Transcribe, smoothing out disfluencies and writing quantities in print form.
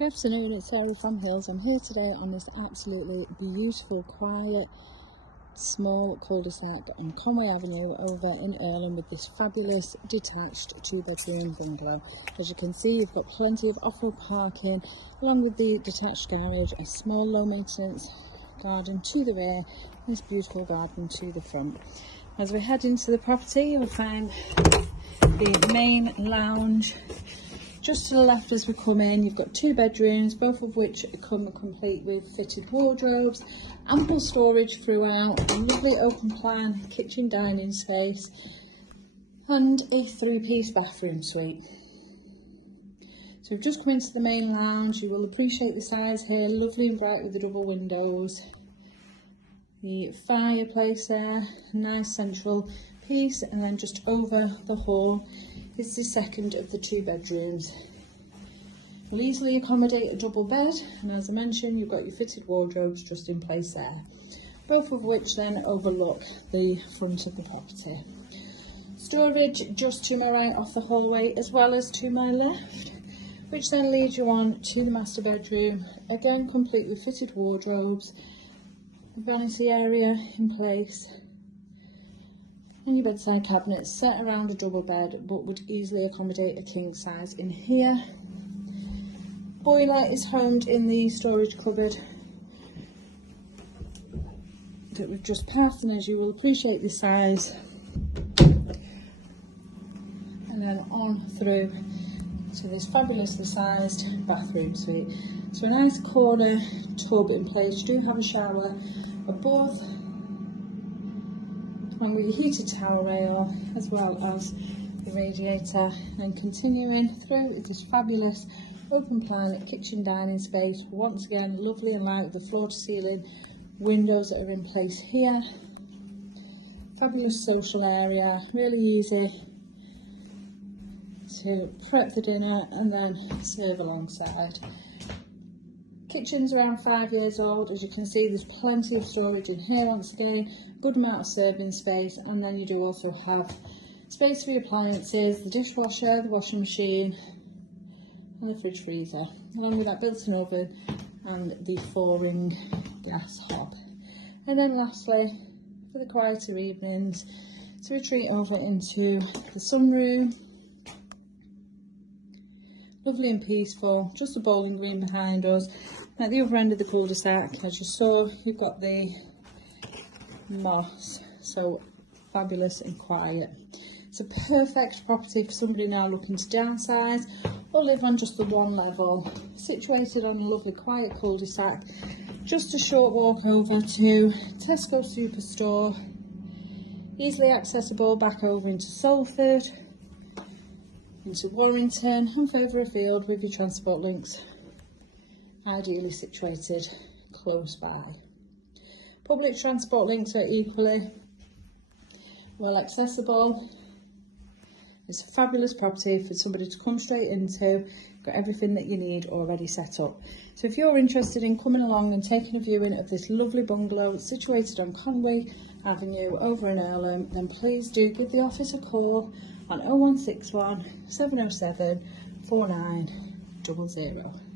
Good afternoon, it's Sarah from Hills. I'm here today on this absolutely beautiful, quiet, small cul-de-sac on Conway Avenue over in Irlam with this fabulous detached 2-bedroom bungalow. As you can see, you've got plenty of off-road parking along with the detached garage, a small low maintenance garden to the rear, and this beautiful garden to the front. As we head into the property, you'll find the main lounge. Just to the left as we come in, you've got 2 bedrooms, both of which come complete with fitted wardrobes, ample storage throughout, a lovely open plan kitchen dining space, and a 3-piece bathroom suite. So we've just come into the main lounge. You will appreciate the size here, lovely and bright with the double windows. The fireplace there, nice central piece, and then just over the hall is the second of the 2 bedrooms. Will easily accommodate a double bed, and as I mentioned, you've got your fitted wardrobes just in place there, both of which then overlook the front of the property. Storage just to my right off the hallway as well as to my left, which then leads you on to the master bedroom, again complete with fitted wardrobes, a vanity area in place, and your bedside cabinets set around a double bed but would easily accommodate a king size in here. Boiler is homed in the storage cupboard that we've just passed, and as you will appreciate the size, and then on through to this fabulously sized bathroom suite. So a nice corner tub in place. You do have a shower above, and with your heated towel rail as well as the radiator, and continuing through is this fabulous open plan kitchen dining space. Once again, lovely and light with the floor to ceiling windows that are in place here. Fabulous social area, really easy to prep the dinner and then serve alongside. Kitchen's around 5 years old. As you can see, there's plenty of storage in here. Once again, good amount of serving space, and then you do also have space for your appliances, the dishwasher, the washing machine, and the fridge freezer, along with that built-in oven and the 4-ring gas hob. And then lastly, for the quieter evenings, to retreat over into the sunroom. Lovely and peaceful, just a bowling green behind us. At the other end of the cul-de-sac, as you saw, you've got the moss, so fabulous and quiet. It's a perfect property for somebody now looking to downsize or live on just the one level, situated on a lovely quiet cul-de-sac, just a short walk over to Tesco Superstore, easily accessible back over into Salford, into Warrington and further afield with your transport links ideally situated close by. Public transport links are equally well accessible. It's a fabulous property for somebody to come straight into. Got everything that you need already set up. So if you're interested in coming along and taking a viewing of this lovely bungalow situated on Conway Avenue over in Irlam, then please do give the office a call on 0161 707 4900.